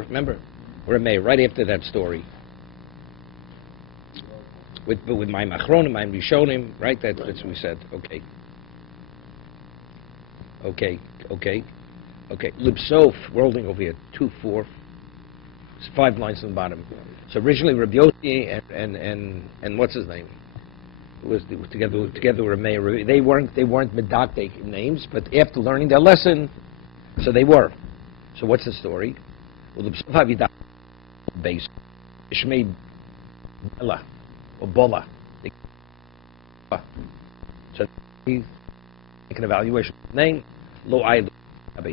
Remember, Rameh, right after that story. With my Machronim, my Rishonim, right? That's what we said. Okay. Libsof, we're holding over here, 2-4. It's 5 lines on the bottom. So originally Rabbi Yossi and what's his name? It was together with Rameh. They weren't medactic names, but after learning their lesson, so they were. So what's the story? Well, Libsof Havidah base Ishmei Bella or Bola. So he make an evaluation. Name Lo Aylu.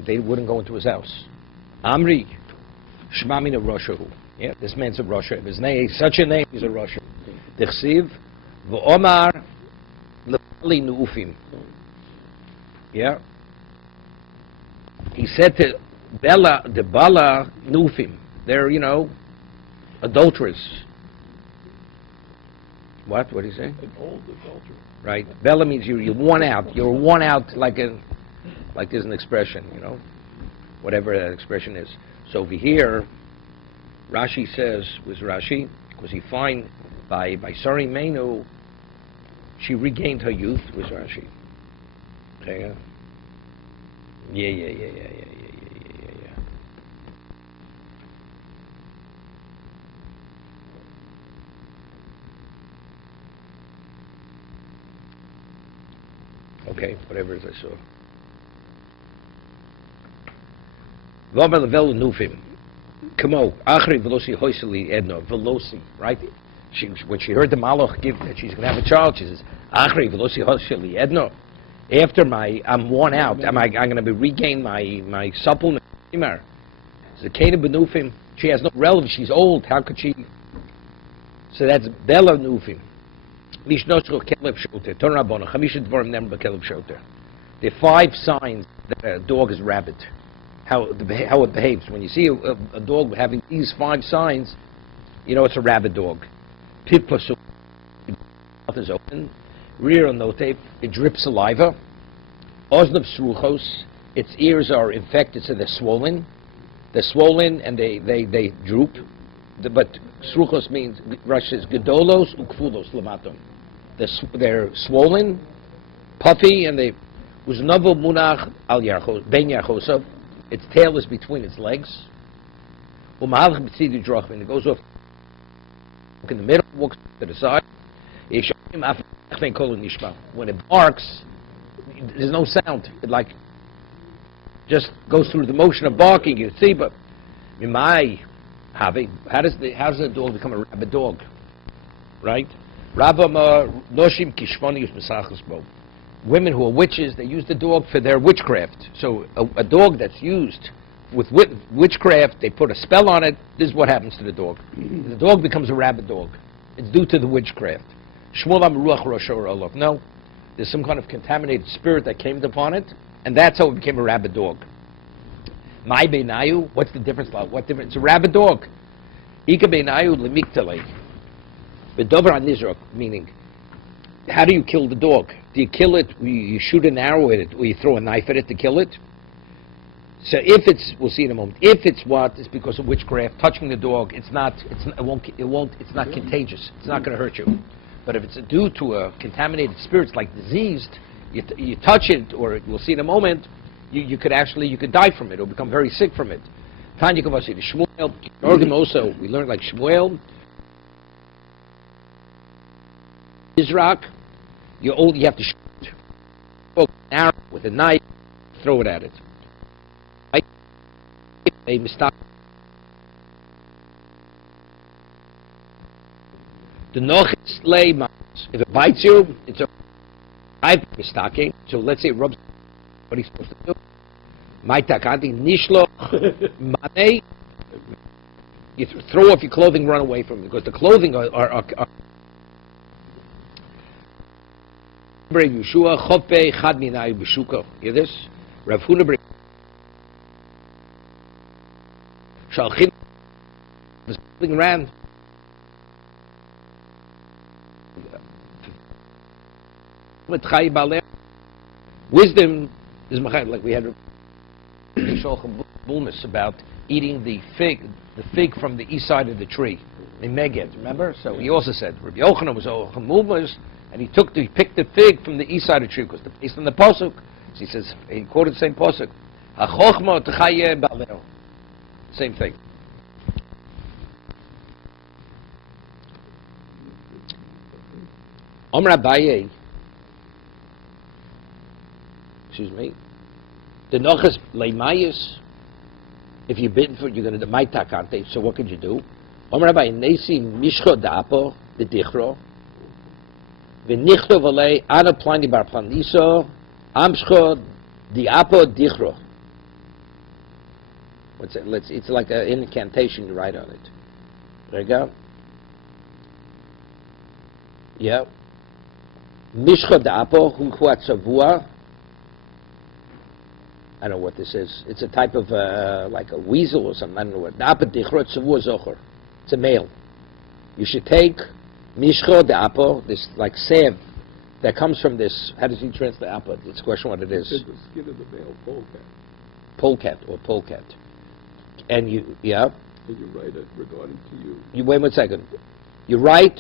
They wouldn't go into his house. Amri Shmamina Roshahu. Yeah, this man's a Russia. If his name is such a name, he's a Russia. Dichsiv v'omar l'bali nu'ufim. Yeah. He said to Bella, the Bala nu'ufim. They're, adulterers. What did he say? An old adulterer. Right. Bella means you're worn out. You're worn out like there's an expression, whatever that expression is. So over here, Rashi says, was he fine by Sari Menu, she regained her youth, was Rashi. Okay. Yeah. Okay, whatever it is I saw. Right? When she heard the Malach give that she's going to have a child, she says, after I'm worn out, I'm going to regain my suppleness. She has no relevance, she's old, how could she? So that's Bella Nufim. There are 5 signs that a dog is rabid. How it behaves. When you see a dog having these 5 signs, it's a rabid dog. Pit pasu, mouth is open. Rear notape, it drips saliva. Oznav sruchos, its ears are infected, so they're swollen. They're swollen and they droop. But sruchos means, Rashi says, gedolos ukfulos lamatom. They're swollen, puffy, and they uznavo munach al ben yarchosov. Its tail is between its legs. It goes off in the middle, walks to the side. When it barks, there's no sound. It just goes through the motion of barking. You see, but how does the dog become a rabid dog? Right? Women who are witches, they use the dog for their witchcraft. So a dog that's used with witchcraft, they put a spell on it, this is what happens to the dog. The dog becomes a rabid dog. It's due to the witchcraft. No, there's some kind of contaminated spirit that came upon it, and that's how it became a rabid dog. My beinayu, what's the difference? What difference? It's a rabid dog. Ika beinayu lemiktale. Bedover nizrok, meaning, how do you kill the dog? Do you kill it? You shoot an arrow at it, or you throw a knife at it to kill it? So if it's, we'll see in a moment. If it's it's because of witchcraft, touching the dog, it's not contagious. It's not going to hurt you. But if it's due to a contaminated spirit, like diseased, you touch it, or we'll see in a moment, you could die from it or become very sick from it. Tanya Kavasi, the Shmuel, Orgim also, we learned like Shmuel, Izrak, you have to shoot an arrow with a knife, throw it at it. A mistake. The nochis lay, if it bites you, it's a mistake. So let's say it rubs. What he's supposed to do? My takanti nishlo mane. You throw off your clothing, run away from it, because the clothing are Yeshua chope chad minay b'shuka. Hear this? Rav Huna shalchim was moving around. Wisdom is like we had Bulmus about eating the fig from the east side of the tree. In Meged, remember? So he also said, Rabbi Yochanan was Chamumas, and he picked the fig from the east side of the tree, because based on the Pasuk, so he says, he quoted the same Pasuk, HaChochma T'chayeh Ba'aleo. Same thing. Om Rabbaye, excuse me, the Nochas Leimayas, if you're bitten for it, you're going to Maita Kante, so what could you do? Om Rabbaye, Nesi Mishcho Da'apo, the Dichro, V'nichto V'lei, Ana Plani Bar Planiso, Amshcho Di'apo Dichro. What's it? It's like an incantation you write on it. There you go. Yeah. Mishcha da'apo huat savua. I don't know what this is. It's a type of like a weasel or something. I don't know what. Da'apa dichrot savua zocher. It's a male. You should take mishcha da'apo, this like sev that comes from this. How does he translate apa? It's a question what it is. It's the skin of the male polecat. Polecat or polecat. And you, yeah. And you write it regarding to you. You wait 1 second. You write.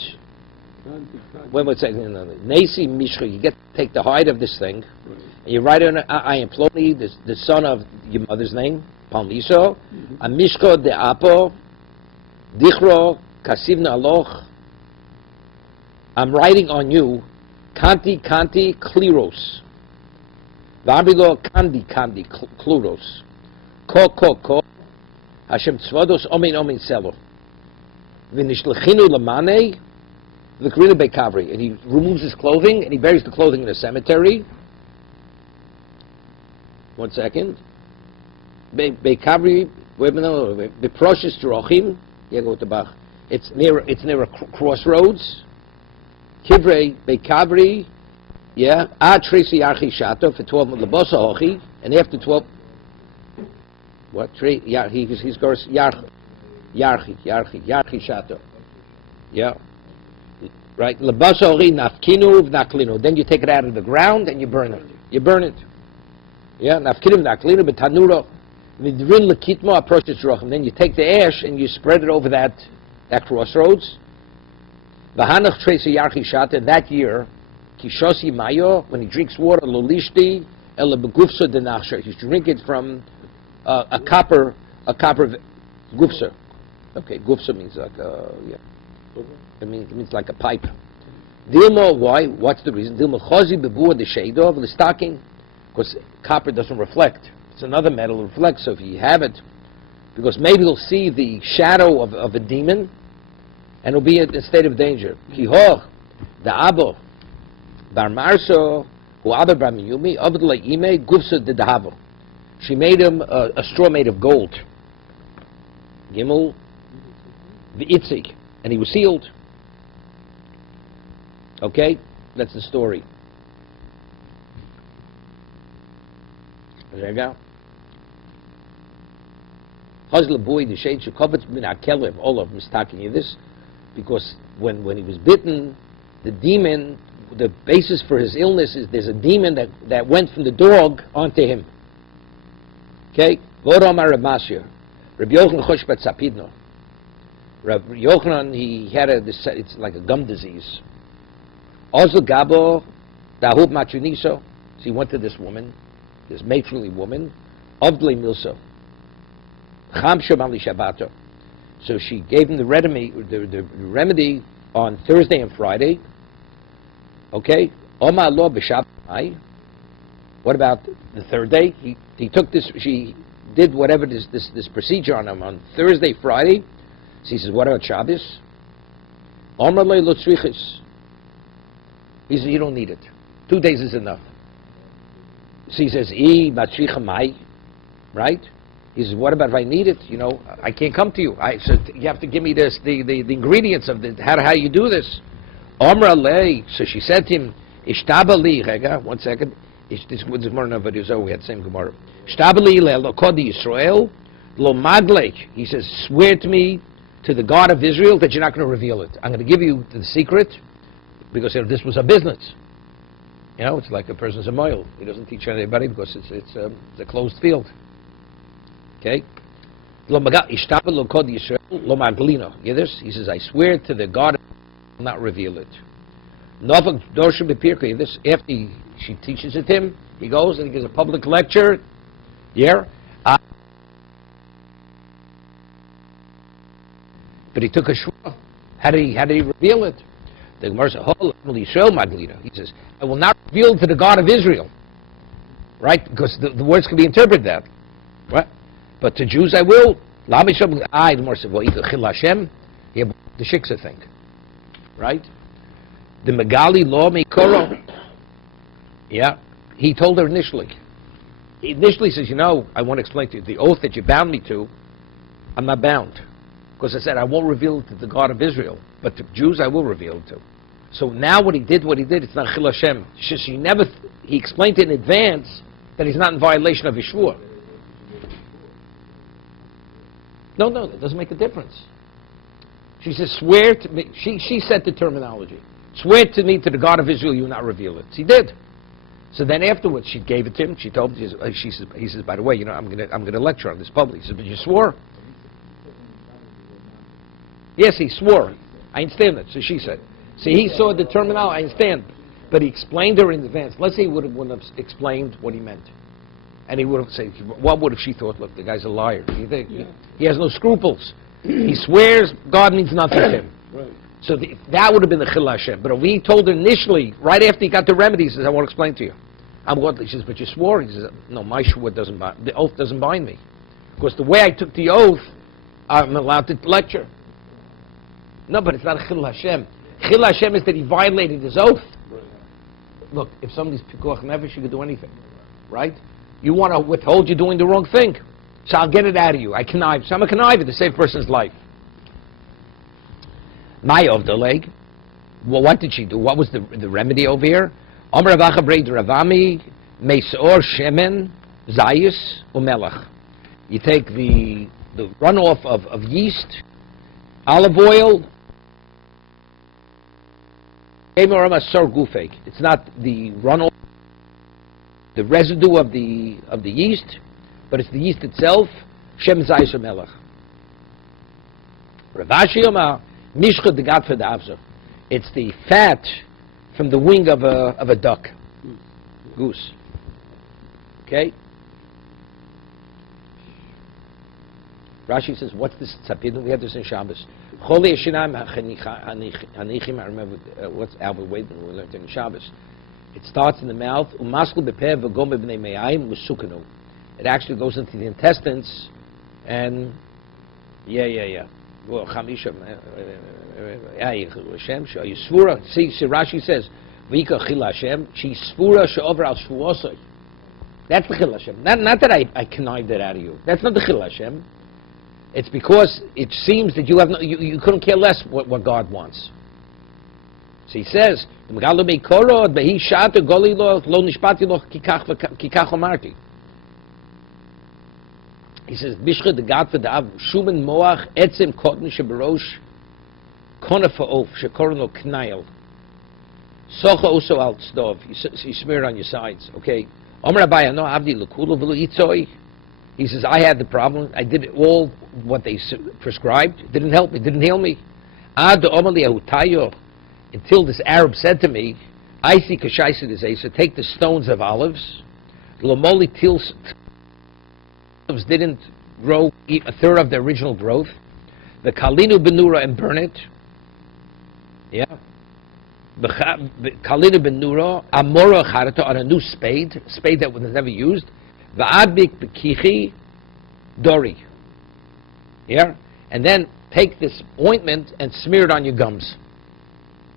Wait 1 second. Nasi Mishcha. You take the hide of this thing, right, and you write on it. I implore thee, the son of your mother's name, Palmiso. A Mishcha de Apo, Dichro Kasivna Aloch. I'm writing on you, Kanti Kliros. Vabilo Kandi Kluros. Ko. Hashem tzvados omin selo. V'nishlechinu lamane v'krinu bekavri. And he removes his clothing and he buries the clothing in a cemetery. 1 second. Bekavri beproshes terochim. It's near a crossroads. Kivrei bekavri. Yeah. Ad tresi yarchi shato for 12 labosa hochi, and after 12. What tree? Yeah, he's goes yarchi shato. Yeah, right. Labasori nafkinu v'naklinu. Then you take it out of the ground and you burn it. Yeah, nafkinu v'naklinu b'tanuro midrin lekitmo approaches rochem. Then you take the ash and you spread it over that crossroads. V'hanach tresi yarchi shato. That year, kishosi mayo, when he drinks water, lolishti el begufsa denachsher. He should drink it from a copper gufsa. Okay, gufsa means like it means like a pipe. Dilma, why? What's the reason? Dilma chozi bebua the shadov the stocking, because copper doesn't reflect. It's another metal that reflects. So if you have it, because maybe you'll see the shadow of a demon, and it'll be in a state of danger. Kihoch the abo bar marso who aber bar miyumi avdla ime gufsa de dahavo. She made him a straw made of gold. Gimel v'itzik, and he was sealed. Okay, that's the story. There you go. Hazla boy the shade shekovitz min akelim. All of them is talking you this, because when he was bitten, the demon, the basis for his illness is there's a demon that went from the dog onto him. Okay, Vodamar Reb Masya, Rabbi Yochanan Choshbet Sapidno. Rabbi Yochanan, he had it's like a gum disease. Also Gabo, Dahub Machuniso. So he went to this woman, this matronly woman, Avdle Milso. Cham Shabali Shabbato. So she gave him the remedy on Thursday and Friday. Okay, Oma Lo B'Shabbai. What about the third day? He took this. She did whatever this procedure on him on Thursday, Friday. So he says, "What about Shabbos?" Amar le lo tzrichis. He says, "You don't need it. 2 days is enough." So he says, "I matzricha mai," right? He says, "What about if I need it? You know, I can't come to you. So you have to give me this, the ingredients of the how you do this." Amar le. So she said to him, "Ishtabali." Rega, 1 second. This was more than we had the same Gemara. Shtabali lo kodi Yisrael lo maglek. He says, "Swear to me, to the God of Israel, that you're not going to reveal it. I'm going to give you the secret, because this was a business. You know, it's like a person's a moil. He doesn't teach anybody because it's a closed field." Okay. Lo maga ishtaba lo kod Yisrael lo maglino. You hear this? He says, I swear to the God, I will not reveal it. Novak dorsha bepirka. This after she teaches it to him, he goes and he gives a public lecture. Yeah. But he took a shua. How did he reveal it? The Gemara says, he says, I will not reveal to the God of Israel. Right? Because the words can be interpreted that. Right? But to Jews I will. The Gemara says, the Shiksa thing. Right? The Megali law Mekoro. Yeah. He told her initially. He initially says, I want to explain to you, the oath that you bound me to, I'm not bound. Because I said, I won't reveal it to the God of Israel, but to Jews I will reveal it to. So now what he did, it's not Chil Hashem. He explained in advance that he's not in violation of Yeshua. No, that doesn't make a difference. She says, swear to me, she said the terminology. Swear to me, to the God of Israel, you will not reveal it. He did. So then afterwards, she gave it to him. She told him, he says, by the way, I'm gonna lecture on this publicly. He said, but you swore? Yes, he swore. I understand that. So she said. See, he saw the terminology. I understand. But he explained her in advance. Let's say he wouldn't have explained what he meant. And he would have said, what would if she thought, look, the guy's a liar? He has no scruples. He swears God means nothing to him. Right. So that would have been the Chil Hashem. But we told her initially, right after he got the remedy, he says, I want to explain to you. She says, but you swore. He says, no, my shua doesn't bind. The oath doesn't bind me. Because the way I took the oath, I'm allowed to lecture. No, but it's not Chil Hashem. Chil Hashem is that he violated his oath. Look, if somebody's pikuach nefesh, you can do anything, right? You want to withhold you doing the wrong thing, so I'll get it out of you. I connive. So I'm a conniver to save a person's life. My of the leg. Well, what did she do? What was the remedy over here? Amar Ravacha Breid Ravami Meisor Shemen Zayis Umelach. You take the runoff of yeast, olive oil. It's not the runoff, the residue of the yeast, but it's the yeast itself. Shem Zayis Umelach. Ravashi Yoma Mishcha de Gat Avzer. It's the fat from the wing of a duck, goose. Okay. Rashi says, "What's this tzapidin?" We have this in Shabbos. Choli Yeshinam Hanichim. I remember what's Albert Waitman we learned in Shabbos. It starts in the mouth. Umaskul bepev v'gom b'nei me'ayim musukanu. It actually goes into the intestines, and well, Chamisha. See, Rashi says, "V'ika Chil Hashem." She svura she'over al shvuosai. That's the Chil Hashem. Not that I connived it out of you. That's not the Chil Hashem. It's because it seems that you couldn't care less what God wants. So he says, He says, Bishcha de Gat v'da'av shumen moach etzim kotten sheberosh konefa of shekorno knayel socha also al tzdov. You smear it on your sides. Okay. Omer Abaye no avdi lekulu v'lo itzoi. He says, I had the problem. I did all what they prescribed. It didn't help me. It didn't heal me. Ad Omer li'ahutayo, until this Arab said to me, I see kashaisid is a, so take the stones of olives. Lomoli tils didn't grow a third of the original growth. The kalinu benura and burn it. Yeah. The kalinu benura amora charata on a new spade that was never used. The adbik bekichi dori. Yeah. And then take this ointment and smear it on your gums.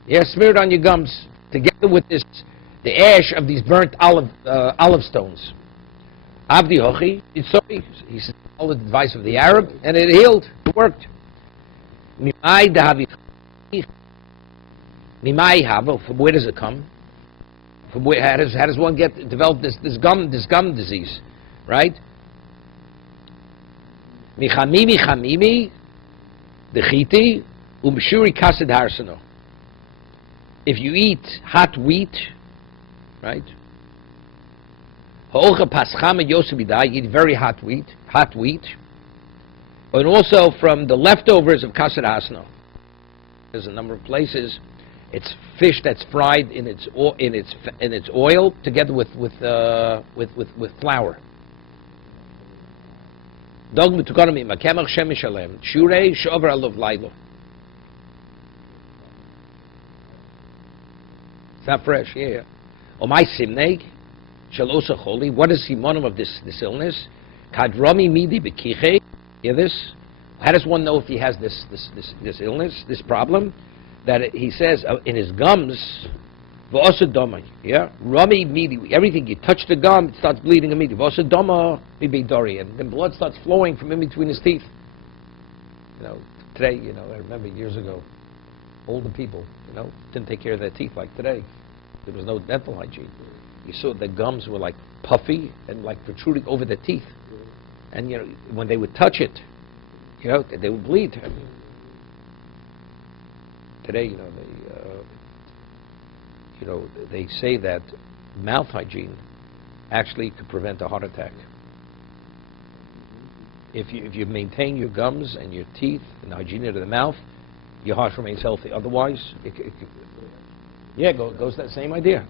Yeah, smear it on your gums together with the ash of these burnt olive stones. Abdi Hochi, he said, all the advice of the Arab, and it healed. It worked. Mimai hava, from where does it come? From where? How does one develop this gum disease, right? Michamimi, the chiti, umshuri kasid harsano. If you eat hot wheat, right? You eat very hot wheat, and also from the leftovers of kasser asno. There's a number of places. It's fish that's fried in its oil together with flour. Dog metukanim makemach shemish alem shure shover alav lailo. It's not fresh, yeah. O my simneg shall also holy. What is simonim of this illness? Kadrami midi bekiche. Hear this? How does one know if he has this illness, this problem? That he says in his gums, v'osadoma. Yeah, rami midi. Everything you touch the gum, it starts bleeding immediately. V'osadoma bibidori, and then blood starts flowing from in between his teeth. Today, I remember years ago, older people, didn't take care of their teeth like today. There was no dental hygiene. You saw the gums were like puffy and like protruding over the teeth. And, when they would touch it, they would bleed. Today, they say that mouth hygiene actually could prevent a heart attack. If you maintain your gums and your teeth and the hygiene of the mouth, your heart remains healthy. Otherwise, goes that same idea.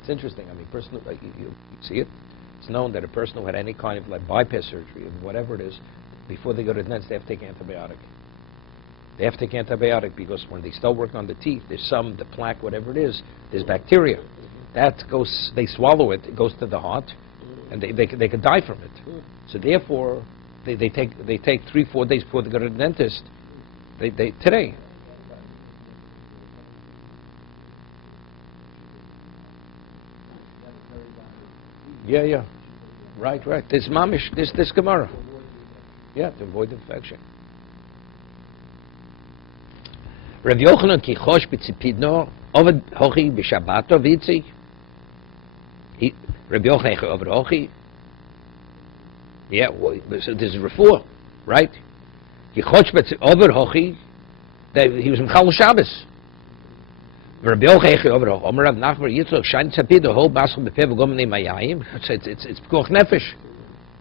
It's interesting. I mean, personally, you see it. It's known that a person who had any kind of like bypass surgery or whatever it is, before they go to the dentist, they have to take antibiotic. They have to take antibiotic because when they start working on the teeth, there's the plaque, whatever it is, there's bacteria. They swallow it, it goes to the heart, and they could die from it. So therefore, they take 3-4 days before they go to the dentist. Today. Yeah. Right. This mamish, this Gemara. Yeah, to avoid infection. Rav Yochanan ki chosh b'tzipidno ovad hochi b'shabbato v'itzi. Rav Yochanan ovad hochi. Yeah, so this is refuah, right? Ki chosh ovad hochi. He was Mechal Shabbos. Rav Yochanan ovad hochi. Omer Rav Nachman Yitzchak shain tzapido hol baschel b'pev v'gomnei mayayim. It's pikuach nefesh.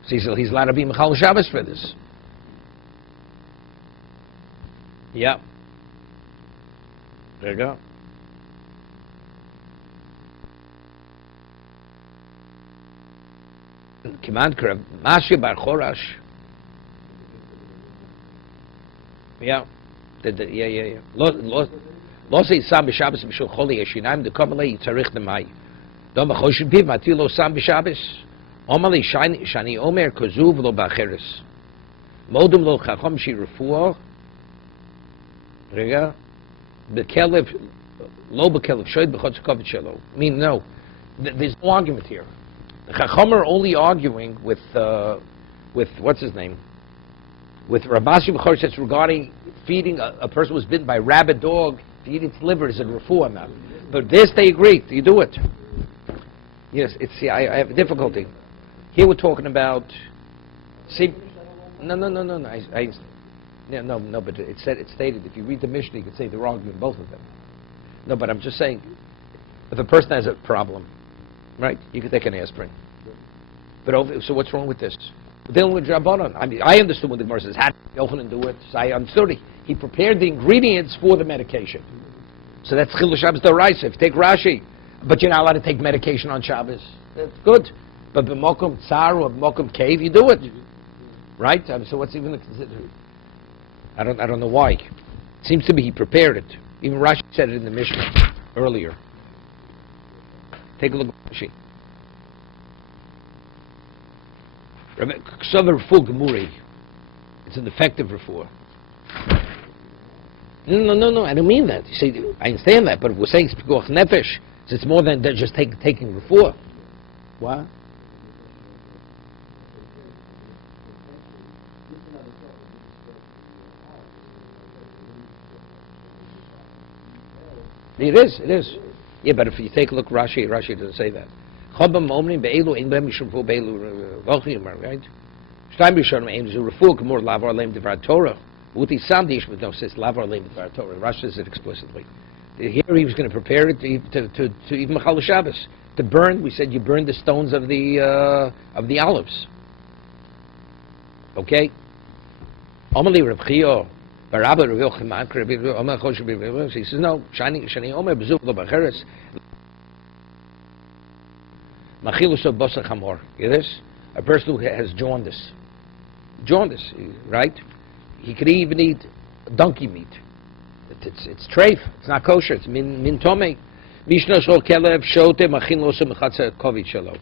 So he's allowed to be Mechal Shabbos for this. Yeah. There you go. Command Karav Mashi Bar Chorash. Yeah. Yeah. Lo say Sam b'Shabbos b'Shul Choli Yeshinayim the Kamalei Yitzarich Nemai. Dom b'Choshen Piv Matilo Sam b'Shabbos. Omali Shani Omer Kozuv Lo B'Acheres. Modum Lo Chacham Shi Refuah. There you go. Bekelev, lo bekelev, shoyd b'chotz kovit shelo. I mean, no, there's no argument here. The Chacham are only arguing with what's his name, with Rabashi B'chor says regarding feeding a person who was bitten by a rabid dog, feed its liver is a refuah now. But this they agree, you do it. Yes, I have difficulty. Here we're talking about. See, no. No, but it's stated, if you read the Mishnah, you could say they're arguing both of them. No, but I'm just saying, if a person has a problem, right, you could take an aspirin. But so what's wrong with this? We're dealing with Rabbanon. I mean, I understood what the Gemara says. How did Yochanan do it? So I understood it. He prepared the ingredients for the medication. So that's Chilul Shabbos D'Oraisa. If you take Rashi, but you're not allowed to take medication on Shabbos. That's good. But b'mokum tsar or b'mokum cave, you do it. Right? So what's even the consideration? I don't know why. It seems to me he prepared it. Even Rashi said it in the Mishnah earlier. Take a look at Rashi. K'sover refuah gemuri. It's an effective refuah. No. I don't mean that. You say I understand that, but if we're saying it's pikuach nefesh, so it's more than just taking refuah. What? It is. Yeah, but if you take a look, Rashi doesn't say that. Right? Rashi says it explicitly. Here he was going to prepare it to even Mechal Shabbos. To burn, we said you burn the stones of the olives. Okay? Omali Reb Chio, Barabba Reb Yochanan, Omer Chosh Reb Yochanan. He says no. Shani Omer Bezuv Lo Bacheres. Machilus of Bosa Chamor. Yes, a person who has jaundice. Jaundice, right? He could even eat donkey meat. It's treif. It's not kosher. It's min tomei. Mishnah shol kelev shote machin lo so mechatzer kovit shelo.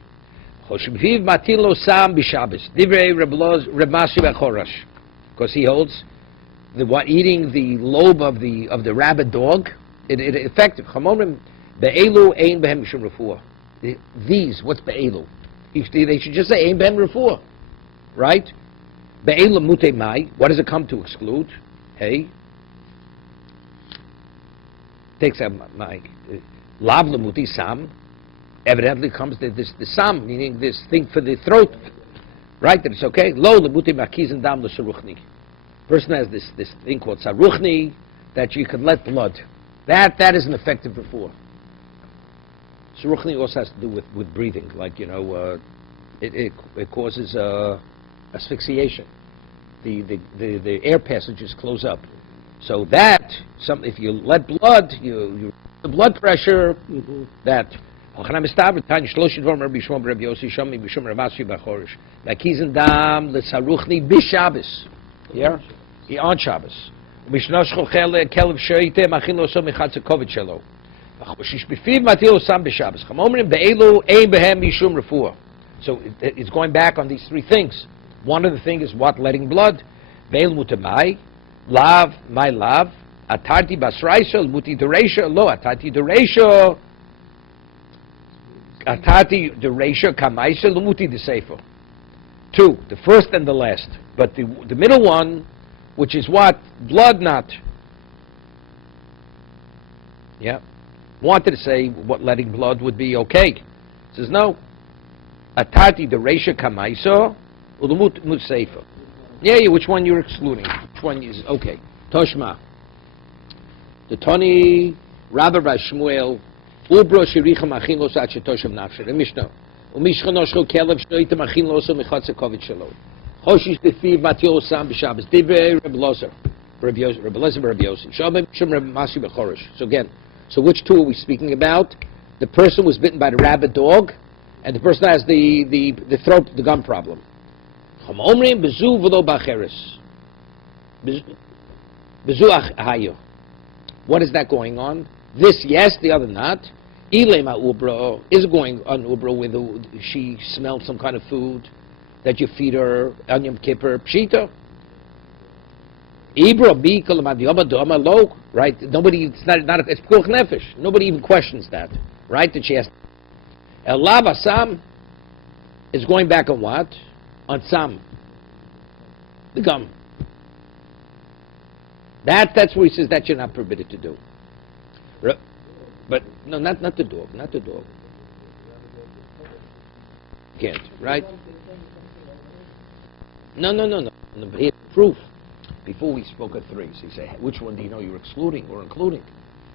Choshviv matin lo sam b'Shabbos. Divrei Reb Masi b'Chorash, because he holds eating the lobe of the rabid dog. It effective. Chamomrim be'elu ein behem mishum refuah. These, what's be'elu? They should just say ein behem refuah, right? Be'elu mute mai. What does it come to exclude? Hey. Takes a lav lemuti sam. Evidently comes the sam, meaning this thing for the throat, right? That it's okay. Lo lemuti makiz and dam l'saruchni. Person has this thing called saruchni that you can let blood. That is an effective refuah. Saruchni also has to do with breathing, like it causes asphyxiation. The air passages close up. So if you let blood, you the blood pressure. That yeah, on Shabbos. So it's going back on these three things. One of the things is what? Letting blood. Lav, my lav, atarti basraisa, muti dereisha, lo, atarti dereisha, kamaisa, lumuti desefo. Two, the first and the last. But the middle one, which is what? Blood not. Yeah. Wanted to say what letting blood would be okay. Says no. Atarti dereisha, kamaisa, lumut desefo. Yeah, which one you're excluding? Which one is okay? Toshma. The Tony Rabbi Shmuel Ubro Shiricha Machin Los At Shetoshem Nafsher. The Mishnah. Umishchanoshcho Kelev Shnoite Machin Loso Mechatze Kovit Shelo. Hoshish Befiv Matio Sam B'Shabbos. Divrei Reb Lozer. Reb Lozer Reb Yossi. Shabim Shem Reb Masi B'Chorish. So again, which two are we speaking about? The person was bitten by the rabid dog, and the person has the throat, the gum problem. Omrim bezu v'lo b'acheres. Bezu ahayo. What is that going on? This yes, the other not. Ilema ubra is going on ubra with she smelled some kind of food that you feed her on Yom Kippur pshita. Ibra bi kolamadiyama doma lo. Right? Nobody. It's not. It's pikuach nefesh. Nobody even questions that. Right? That she has. El lava sam is going back on what? On sam, the gum. That's where he says that you're not permitted to do. But no, not the dog, not the dog. Can't, right? No. He had proof. Before we spoke of threes, he said, which one do you know you're excluding or including?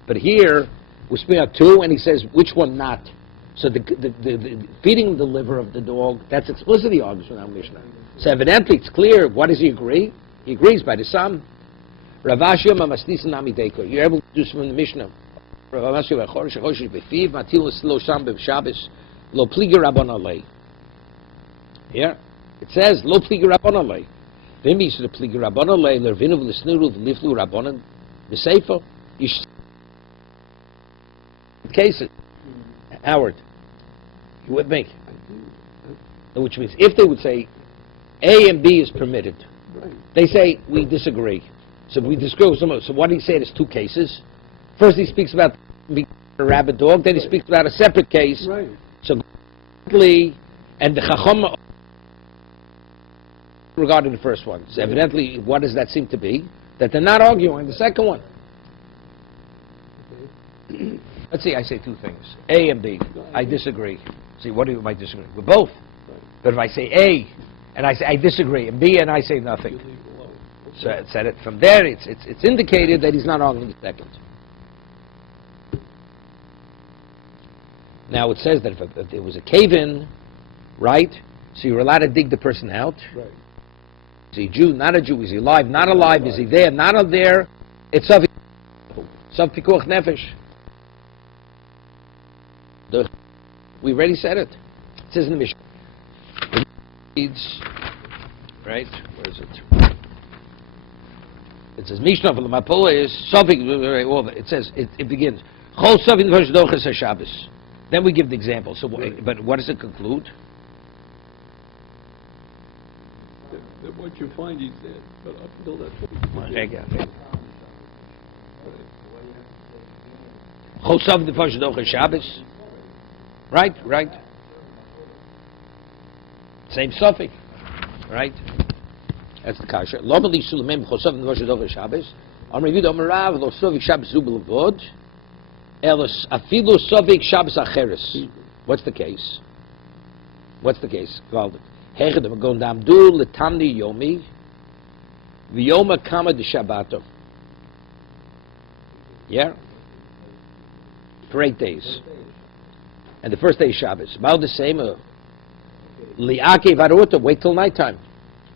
But here, we're speaking of two, and he says, which one not? So the feeding the liver of the dog, that's explicitly argues from our Mishnah. So evidently it's clear. What does he agree? He agrees by the Sam. Ravash Yoma Masnisa Nami Deko. You're able to do this from the Mishnah. Ravash Yoma Chorish Chorish Befiv Matil Lo Sam B'Shabbos Lo Pliga Rabban Alei. Here it says Lo Pliga Rabban Alei. Then he said the Pliga Rabban Alei Lervinu V'Lesniru V'Liflu Rabbanan B'Seifo. Cases. Howard, you with me? Which means if they would say A and B is permitted, right. They say we disagree. So we disagree with someone. So what did he say? There's two cases. First he speaks about a rabid dog. Then he speaks about a separate case. Right. So and the Chacham regarding the first one. So evidently, what does that seem to be? That they're not arguing the second one. Okay. Let's see, I say two things. A and B. I disagree. See, what do you might disagree? With both. But if I say A, and I say I disagree, and B, and I say nothing. So it said it from there, it's indicated that he's not arguing the second. Now it says that if there was a cave-in, right, so you're allowed to dig the person out. Right. Is he Jew, not a Jew? Is he alive, not alive? Is he there, not there? It's Sav Pikuach Nefesh. We already said it. It says in the Mishnah. It reads, right? Where is it? It says Mishnah for the Mapula is Sofik. It says it begins. Chol Sofik V'Shdochas HaShabbos. Then we give the example. So, but what does it conclude? That what you find, he said, but up until that point. Chol Sofik V'Shdochas HaShabbos. Right. Same suffix, right? That's the kasha. Lo b'li sulamim chosav n'voshadover Shabbos. Amar Yehuda Amar Rav lo sovik Shabbos zu b'levod. Elos afilu sovik Shabbos acheres. What's the case? Called it. Hechad Magon Damdu L'Tamni Yomi V'Yoma Kama de Shabbato. Yeah? For 8 days. And the first day is Shabbos. About the same. Li'ake Varuta, wait till nighttime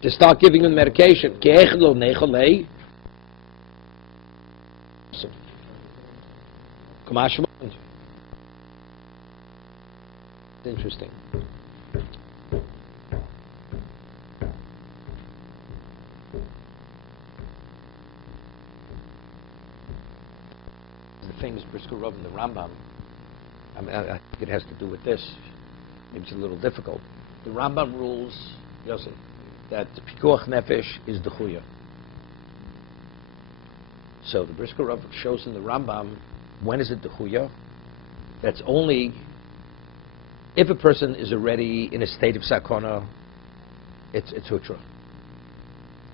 to start giving him medication. Ke'ech lo necholei. Kamash Shemon. Interesting. The famous Brisker Rav in the Rambam. I think it has to do with this. Maybe it's a little difficult. The Rambam rules, Yosef, that the Pikuach Nefesh is the Chuya. So the Brisker Rav shows in the Rambam, when is it the Chuya? That's only if a person is already in a state of Sakona, it's Hutra.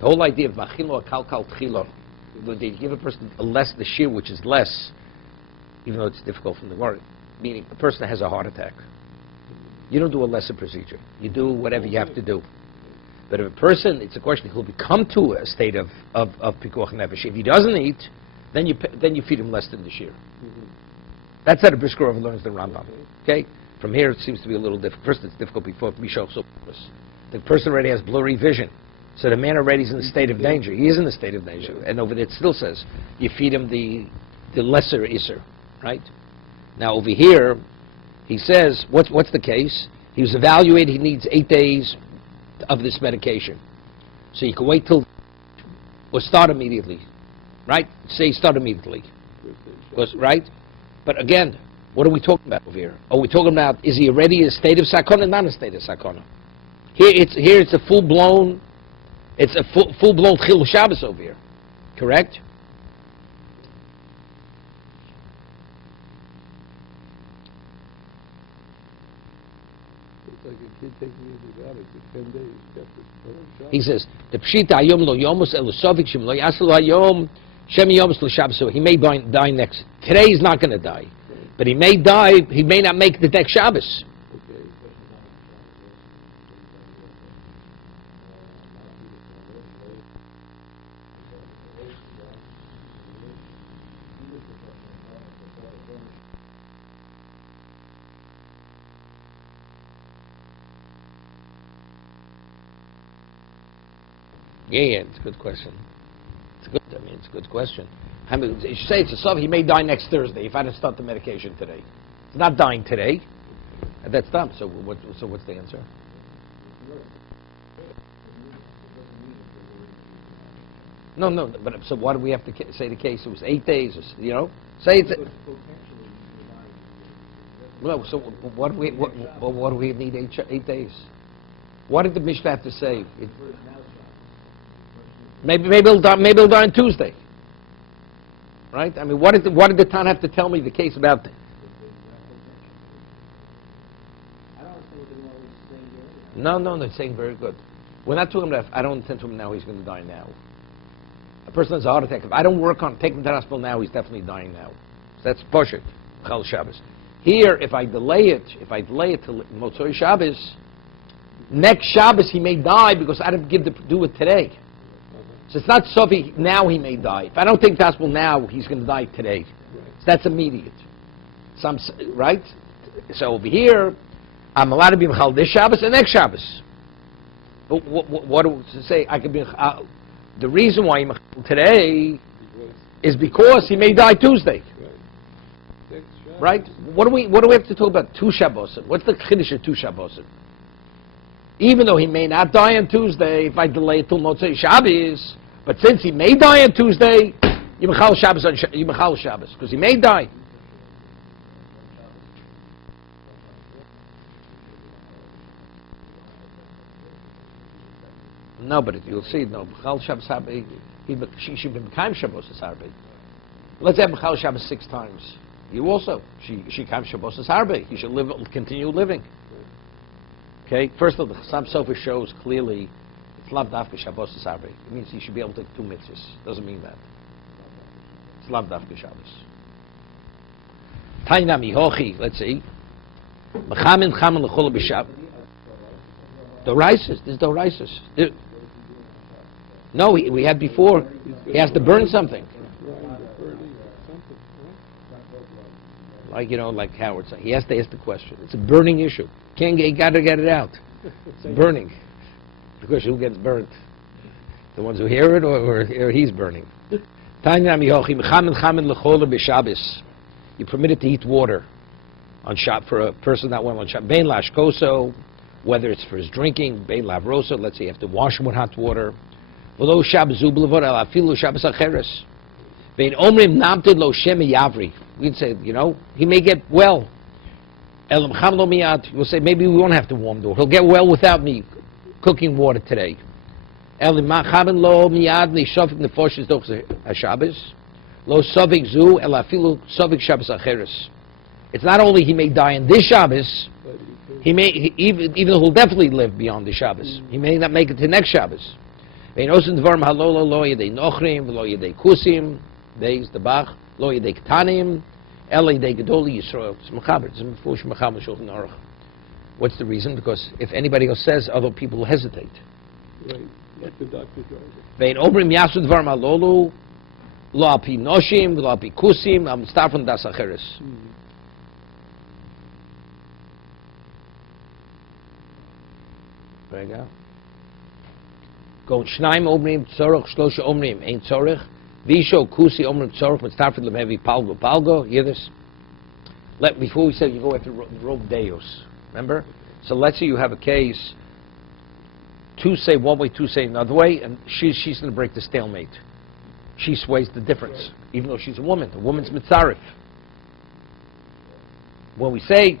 The whole idea of Machilo Kalkal Tchilo, they give a person the shear which is less, even though it's difficult from the word, meaning a person has a heart attack. You don't do a lesser procedure. You do whatever you have to do. But if a person, it's a question, he'll come to a state of Pikuach Nefesh. If he doesn't eat, then you feed him less than the shear. That's how the Brisker Rav learns the Rambam. Okay? From here, it seems to be a little difficult. First, it's difficult before Mishal Sopus. The person already has blurry vision. So the man already is in a state of danger. He is in a state of danger. And over there, it still says, you feed him the lesser Isser. Right? Now, over here, he says, what's the case? He was evaluated, he needs 8 days of this medication. So you can wait till, or start immediately. Right? Say start immediately. Right? But again, what are we talking about over here? Are we talking about, is he already in a state of Sakona? Not a state of Sakona. Here it's a full-blown Chil Shabbos over here. Correct? He says, the Pshita Hayom lo Yomus Elusovik Shem lo Yasel Hayom Shem Yomus l'Shabbos. So he may die next. Today he's not going to die, but he may die. He may not make the next Shabbos. Yeah, it's a good question. It's a good question. I mean, you say it's a sub, he may die next Thursday if I didn't start the medication today. He's not dying today. That's done. So what's the answer? No, but so why do we have to say the case? It was 8 days, Say it's... Well, so what do we need 8 days? What did the Mishnah have to say? Maybe he'll die on Tuesday, right? I mean, what did the town have to tell me the case about? No, they're saying very good. We're not talking about. I don't intend to him now. He's going to die now. A person has a heart attack. If I don't work on take him to the hospital now, he's definitely dying now. So that's Poshet Chal Shabbos. Here, if I delay it till Motzoi Shabbos, next Shabbos he may die because I didn't do it today. So it's not Sofi, now he may die. If I don't take the hospital now, he's going to die today. So that's immediate. Right? So over here, I'm allowed to be Mechal this Shabbos and next Shabbos. But what do to say? I could be. The reason why you're today is because he may die Tuesday. Right? What do we have to talk about? Two Shabbosim. What's the chiddush of two Shabbosim? Even though he may not die on Tuesday, if I delay it till Motzei Shabbos, but since he may die on Tuesday, you mechal Shabbos because he may die. No, but you'll see. No, mechal Shabbos Harbe. She should be mekayim Shabbos Harbe. Let's have mechal Shabbos 6 times. You also. She comes Shabbos Harbe. You should continue living. Okay. First of all, the Chassam Sofer shows clearly it's lav dafka Shabbos Harbe. It means you should be able to take 2 mitzvahs. Doesn't mean that. It's lav dafka Shabbos. Taina mihochi. Let's see. Mechamin chamin lechol b'Shabbos. Doraisas. There's doraisas. No, we had before. He has to burn something. Like, like Howard said, he has to ask the question. It's a burning issue. You got to get it out. It's burning. Because who gets burnt? The ones who hear it, or he's burning. You're permitted to eat water on Shabbat for a person that went on Shabbat. Bein lashkoso, whether it's for his drinking, bein lavroso, let's say you have to wash him with hot water. V'lo Shabbat zub levor el afilu Shabbos acheres. Bein omrim namted lo shem yavri. We can say, he may get well. Elam cham lo miyad. We'll say, maybe we won't have to warm the water. He'll get well without me cooking water today. Elam cham lo miyad li shofik nefoshes doch haShabbos. Lo sovik zu el afilu sovik Shabbos acheres. It's not only he may die in this Shabbos, even though he'll definitely live beyond the Shabbos. He may not make it to next Shabbos. Vein osin dvarim halolo lo yedei nochrim v'lo yedei kusim. There's the Bach. Lo yedei ktanim. Ela yedei gedoli Yisrael. It's mechaber. It's mefush mechaber shulchan aruch. What's the reason? Because if anybody else says, other people will hesitate. Right. Like the doctor driver. Vein obrim yasu dvarim halolu lo api noshim v'lo api kusim. I'm starting das acheres. רגע. Go שניים אומרים צורך, שלושה אומרים אין צורך. Visho kusi omrim tzorach mitzarfid lemevi palgo palgo. Hear this? Before we said you go after Rov Deus. Remember? So let's say you have a case. 2 say one way, 2 say another way, and she's going to break the stalemate. She sways the difference, even though she's a woman. The woman's mitzarif. When we say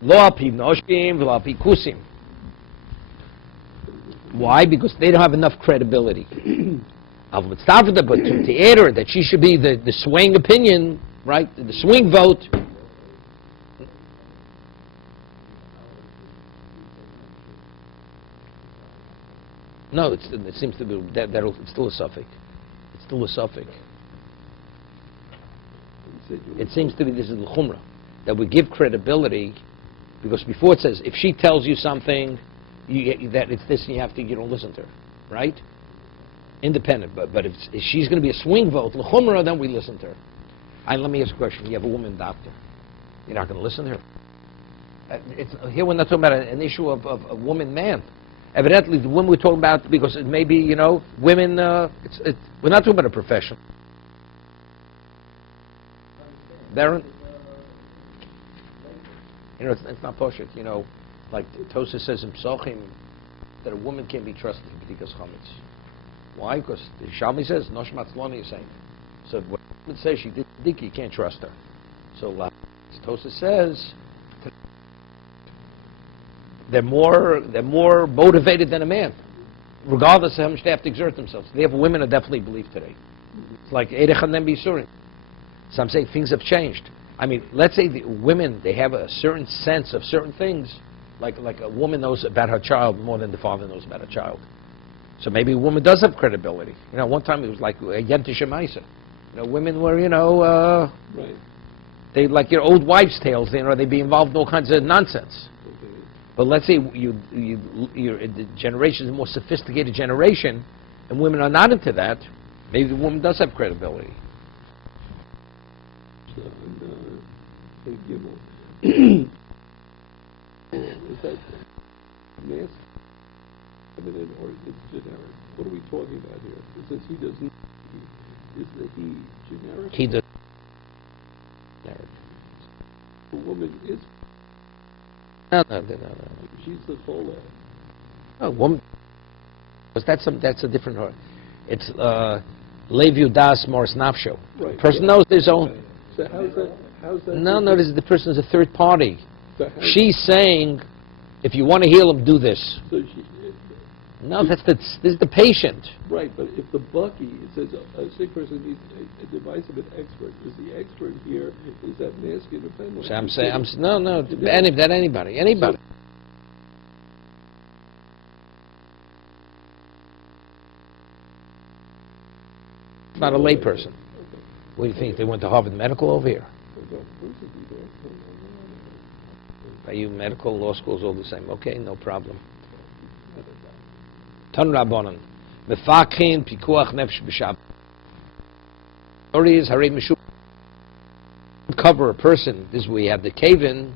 lo api noshim v'lo api kusim. Why? Because they don't have enough credibility. But to add her that she should be the swaying opinion, right? The swing vote. No, it seems to be that it's still a suffix. It's still a suffix. It seems to be this is the chumrah that we give credibility, because before it says if she tells you something, that it's this and you don't listen to her, right? Independent, but if she's going to be a swing vote, l'chumra, then we listen to her. Let me ask a question. You have a woman doctor. You're not going to listen to her? Here we're not talking about an issue of a woman-man. Evidently, the women we're talking about, because it may be, women, we're not talking about a profession. Darren? It's not poshut, like Tosa says in Psochim, that a woman can't be trusted because chametz. Why? Because the Shalmi says, Noshmat Tzloni is saying. So if what it says she did diki, you can't trust her. So Tosa says they're more motivated than a man, regardless of how much they have to exert themselves. They have women are definitely believed today. It's like Eidech and Bisurim. So I'm saying things have changed. I mean, let's say the women, they have a certain sense of certain things, like a woman knows about her child more than the father knows about her child. So maybe a woman does have credibility. One time it was like Yenta Shemaisa. Women were, right. They like your old wives' tales. They'd be involved in all kinds of nonsense. Okay. But let's say the generation is a more sophisticated generation, and women are not into that. Maybe the woman does have credibility. Is that mask? feminine or it's generic? What are we talking about here? It says he doesn't. Is the he generic? He does. The woman is. No. She's the fola. Oh, woman. That's a different. It's levu das mors nafsho. Right. The person knows his own. So how's that? No, the person is a third party. So She's saying, if you want to heal him, do this. So No, this is the patient. right, but if the Bucky, it says a sick person needs a device of an expert. Is the expert here, is that masculine or feminine? So I'm saying, anybody. Not a layperson. Okay. What do you think? They went to Harvard Medical over here? Are you medical, law schools, all the same? Okay, no problem. Tan Rabbanan. Mefakhin pikuach nefesh b'Shabbat. Story is Harei Meshub. Cover a person. This is where you have the cave-in.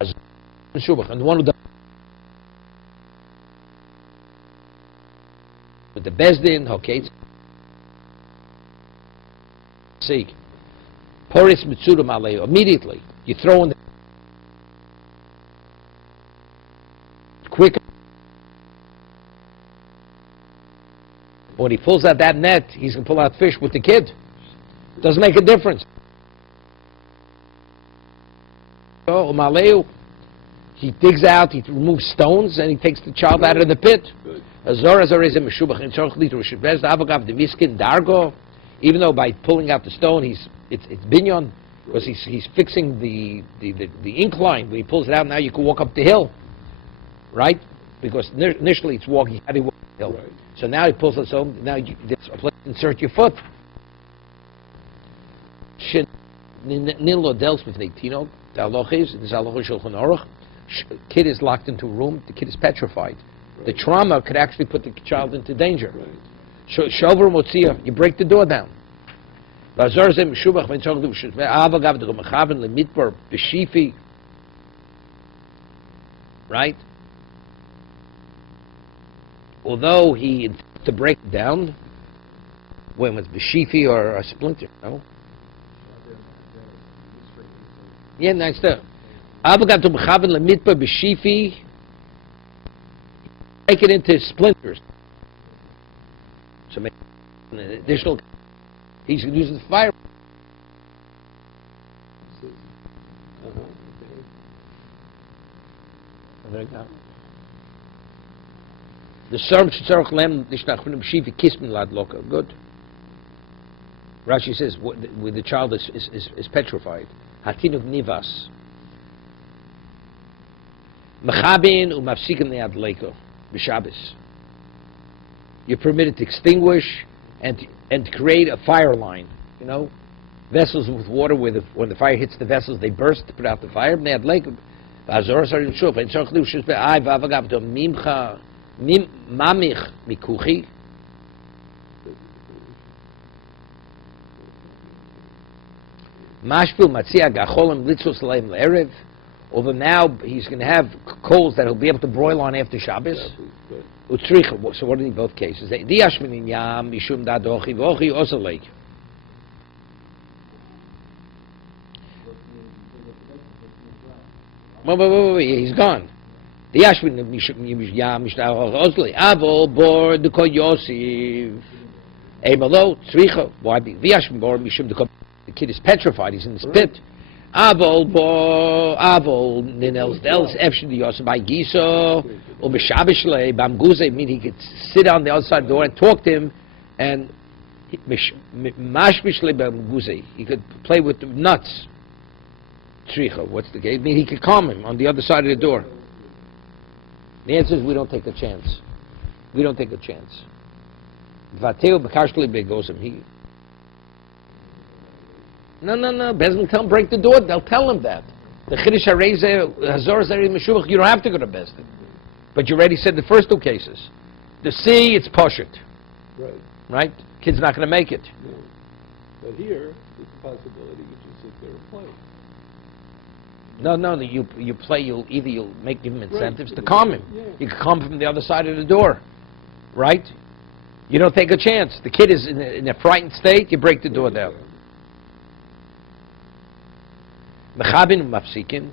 And the one who does with the Bezdin, okay. See, Poris Mitsuram Aleo. Immediately, you throw in the quick. When he pulls out that net, he's going to pull out fish with the kid. Doesn't make a difference. Oh, Maleu, he digs out, he removes stones, and he takes the child out of the pit. Even though by pulling out the stone, it's binyan, because he's fixing the incline. When he pulls it out, now you can walk up the hill, right? Because initially it's walking, how do you walk up the hill? Right. So now he pulls it, so now there's a place to insert your foot. Kid is locked into a room, the kid is petrified. Right. The trauma could actually put the child into danger. Right. Shover motzia, you break the door down. Right? Although he to break it down, when it's b'shifi or a splinter, no? Yeah, nice stuff. Avogatu b'chaven lemitpa b'shifi, break it into splinters. So make an additional. He's using the fire. The serm tzarich lem nishnachrim b'shifi kismin lad loka. Good. Rashi says when the child is petrified. Hatinuk nivas. Mechabin umafsikim nead leko b'Shabbos. You're permitted to extinguish and to create a fire line. You know, vessels with water where when the fire hits the vessels, they burst to put out the fire. Nead leko. V'azoros are in shuf. And tzarich liv shus be'ay v'avagav mimcha mamich mikuchi. Mashpil matzia gacholim litzos leim le'erev. Although now he's going to have coals that he'll be able to broil on after Shabbos. Utzricha. So what are in both cases? Diashmin in yam mishum dadochi v'ochi osaleik. Wait, he's gone. Diashmin mishum yam mishdadochi osaleik. Avol bor deko Yosef. Emalo tzricha. Why? Diashmin bor mishum deko. The kid is petrified. He's in the pit. Avol ninels dels efshin di Yosef by Giso u'mishabishle bam guze. Mean he could sit on the outside door and talk to him, and mashbishle bam guze. He could play with the nuts. Tricha. What's the game? Mean he could calm him on the other side of the door. The answer is we don't take a chance. We don't take a chance. Vateu b'karshli begozim. He. No. Bezin tell him break the door. They'll tell him that. The Chiddush Harei Hazor Zeri Meshuvach. You don't have to go to Bezin, but you already said the first two cases. The C, it's Poshet. Right. Kid's not going to make it. No. But here, there's a possibility you just sit there and play. No, you play, you'll give him incentives to Right. calm him. Yeah. You can calm him from the other side of the door, right? You don't take a chance. The kid is in a frightened state, you break the door down. Mechabin mafsikin,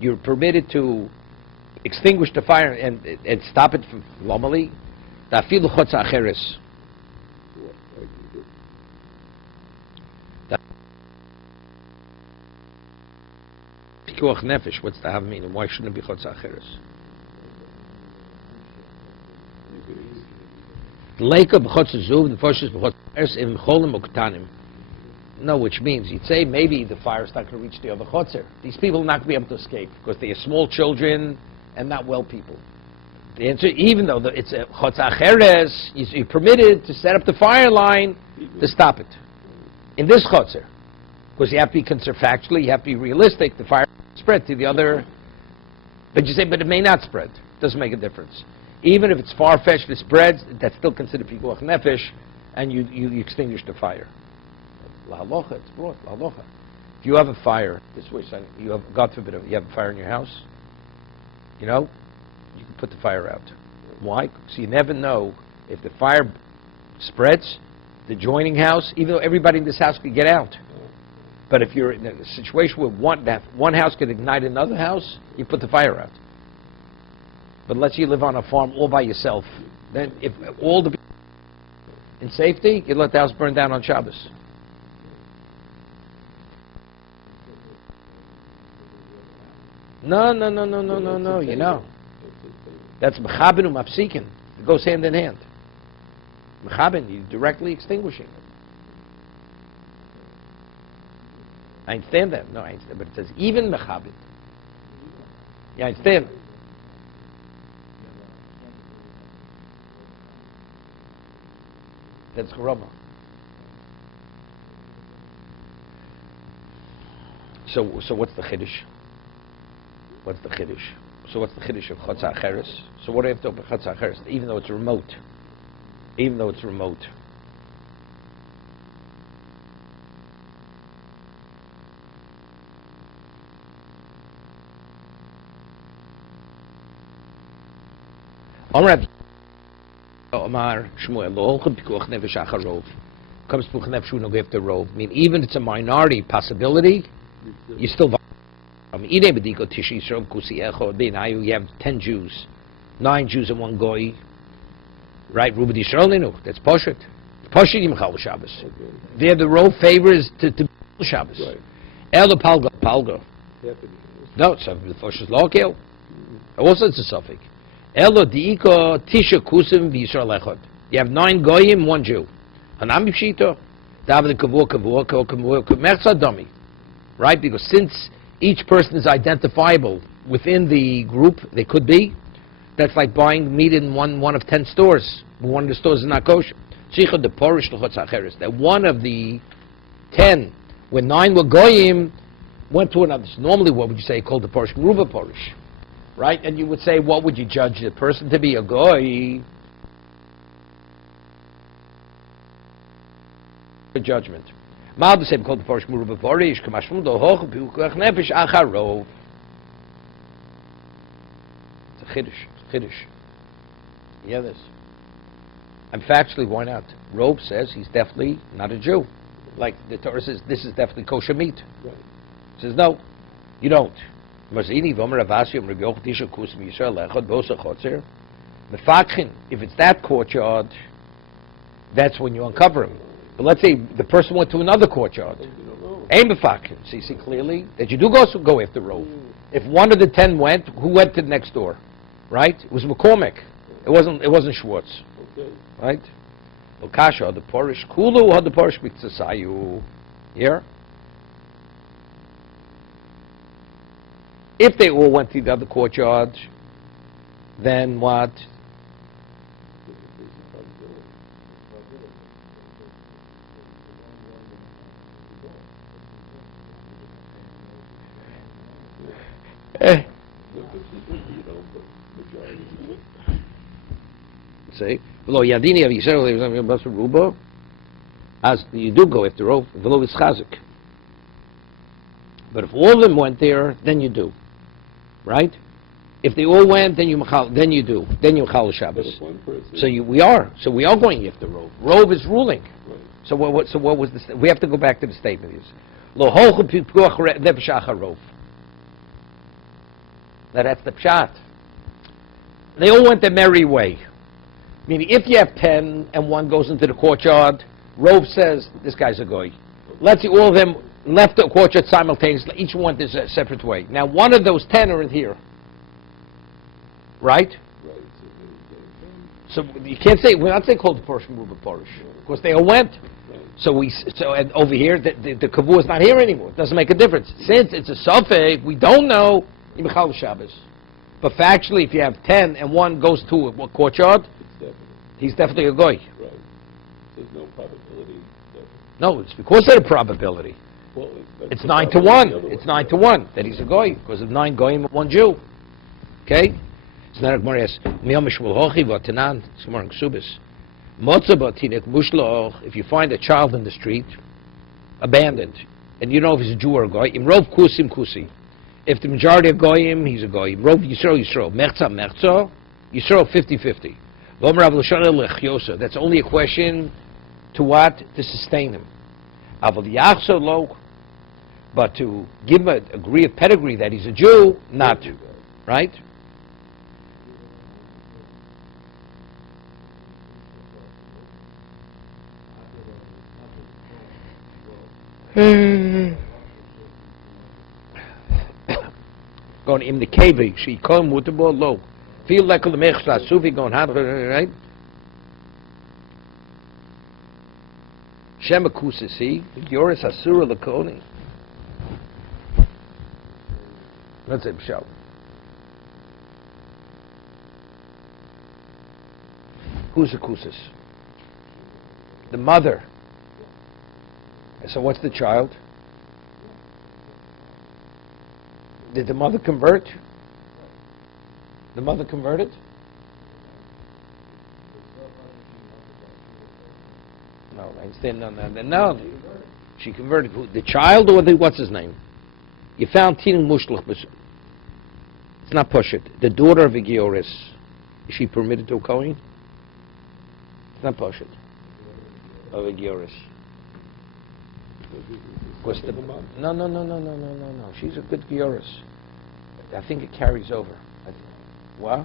you're permitted to extinguish the fire and stop it from lomali. Dafilu chotz acheres. Pikuach nefesh, what's the have meaning? Why shouldn't it be chotz acheres? Leika b'chotz zuv, the parshas b'chotz acheres im cholim uktanim. No, which means you'd say maybe the fire's not going to reach the other chotzer. These people are not going to be able to escape because they are small children and not well people. The answer, even though it's a chotz acheres, you're permitted to set up the fire line to stop it. In this chotzer, because you have to be factually, you have to be realistic, the fire spread to the other. But you say, but it may not spread. Doesn't make a difference. Even if it's far-fetched, it spreads, that's still considered pikuach nefesh, and you extinguish the fire. La halacha, it's brought, la halacha. If you have a fire, this way, son, you have, God forbid, you have a fire in your house, you know, you can put the fire out. Why? So you never know if the fire spreads, the adjoining house, even though everybody in this house could get out. But if you're in a situation where one house could ignite another house, you put the fire out. But let's say you live on a farm all by yourself. Then if all the people in safety, you let the house burn down on Shabbos. No, you know. That's mechabin umafsikin. It goes hand in hand. Mechabin, you're directly extinguishing it. I understand that. No, I understand. But it says even mechabin. Yeah, I understand. That's Terumah. So what's the chiddush? What's the chiddush? So what's the chiddush of chotz acheres? So what do you have to open chotz acheres? Even though it's remote. Even though it's remote. Omar Shmuel lo holchem pikuach nefesh acharov. Comes pikuach nefesh no give the rov. I mean, even if it's a minority possibility, you still. You have 10 Jews, 9 Jews and 1 goy, right? Ruben Yisrael, that's Poshet. Poshet Yimchal Shabbos. There, the rov favors to Shabbos. Elo Palgo. No, it's the Poshet Lokel. Also, it's a suffix. Elo Diiko Tisha Kusim Yisrael Echad. You have 9 goyim, 1 Jew. Hanami Pshito. David Kavur Merza Domi. Right? Because since each person is identifiable within the group, they could be. That's like buying meat in one of 10 stores. One of the stores is not kosher. That one of the 10, when 9 were goyim, went to another. So normally, what would you say? Called the porish, ruva porish, right? And you would say, what would you judge the person to be? A goy. A judgment. Mal the same called the porish muruba porish. Kamashmum do hoch pikuach nefesh acharov. It's a chiddush. Chiddush. Yeah, this. And factually, why not? Rove says he's definitely not a Jew. Like the Torah says, this is definitely kosher meat. Right. Says no, you don't. If it's that courtyard, that's when you uncover him. But let's say the person went to another courtyard. Aim b'fakin. So you see clearly that you do go after Rove. If one of the 10 went, who went to the next door? Right? It was McCormick. It wasn't Schwartz. Okay. Right? Lokasha, the porish kulu, had the porish mikzasayu. Here. If they all went to the other courtyard, then what? See? Below Yadini of Yisrael, as you do go after Rov, below is Chazik. But if all of them went there, then you do, right? If they all went, then you do. Then you Mechal But Shabbos. if one person... So we are going after Rove. Rove is ruling. Right. So what was the? We have to go back to the statement. Lo hochu pikuach nefesh achar Rove. Now that's the pshat. They all went their merry way. Meaning, if you have 10 and one goes into the courtyard, Rove says this guy's a goy. Let's see, all of them left the courtyard simultaneously. Each one is a separate way. Now, one of those 10 are in here, right? Right, So you can't say, we're not saying called the Porish move of Porish, because they all went. right. And over here, the kavua is not here anymore. It doesn't make a difference. Since it's a suffix, we don't know, you Mechal Shabbos. But factually, if you have 10 and one goes to a courtyard, It's definite. he's definitely a goy. Right. There's no probability that... No, it's because of the probability. Well, that's It's the 9 to probability 1. the other It's way. 9 to 1 that he's a goy, because of 9 goyim and 1 Jew. Okay? So now Gemara asks, "Miyom shmul hochi v'atanan." It's Gemara in Ksubis. Motza b'tinek mushloch. If you find a child in the street, abandoned, and you know if he's a Jew or a goy, imrov kusim kusi. If the majority are goyim, he's a goy. Imrov yisro yisro. Merza merzo. Yisro 50-50. V'omer Rav L'shana lechyosa. That's only a question to what? To sustain him. Aval yachso lo. But to give him a degree of pedigree that he's a Jew, not. Right? Going in the cave, she come with the ball low. Feel like the mechsa sufi going hard, right? Shema kusisi, Yoris Asura Lakoni. Let's say shout. Who's the kusis? The mother. So what's the child? Did the mother convert? The mother converted? No, I understand. No. She converted. Who? The child or what's his name? You found Tinu Mushlich. It's not Pushit. The daughter of a Gioris. Is she permitted to Kohen? It's not Pushit. Of a Gioris. No. She's a good Gioris. I think it carries over. What?